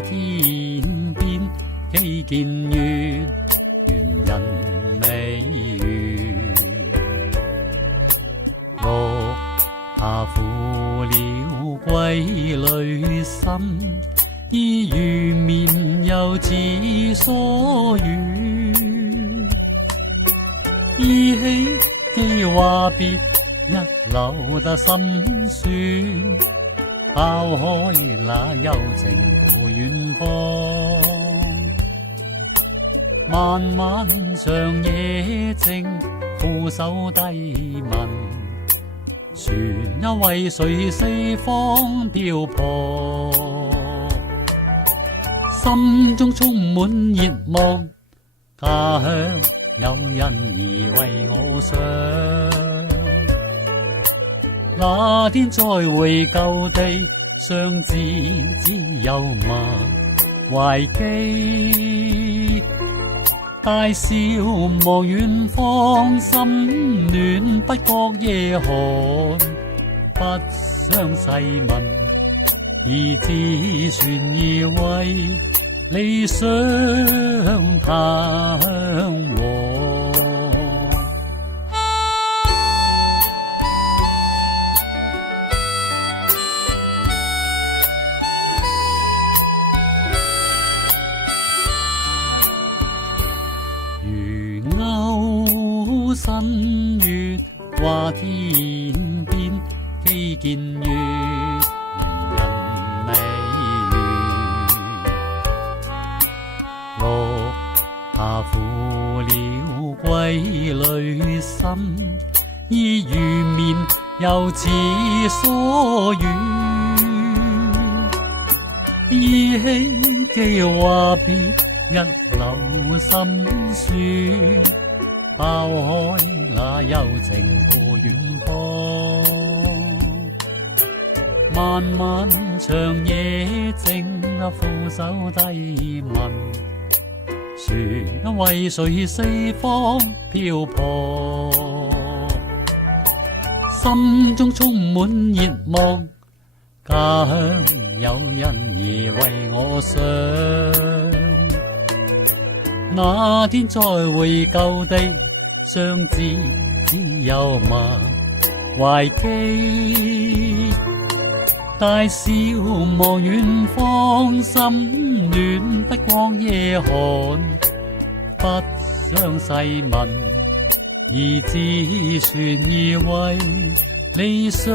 話天邊幾見月，緣人未遇。落霞負了歸淚心，依如綿又似疏遠。依稀記話別，一留得心酸。拋開那柔情付遠方，漫漫長夜靜，俯首低問，船為誰四方漂泊？心中充滿熱望，家鄉有人兒為我想。那天再回舊地，相知只有默懷記。大笑望遠方，心暖不覺夜寒。不想細問，而知船兒為理想他鄉往。新月話天邊幾見月，緣人未遇。落霞負了歸淚心，依如綿又似疏遠。依稀記話別，一縷心酸。拋開那柔情付遠方，漫漫長夜靜，俯首低問，船為誰四方漂泊？心中充滿熱望，家鄉有人兒為我想。那天再回舊地，相知只有默懷記。大笑望遠方，心暖不覺夜寒。不想細問，而知船兒為理想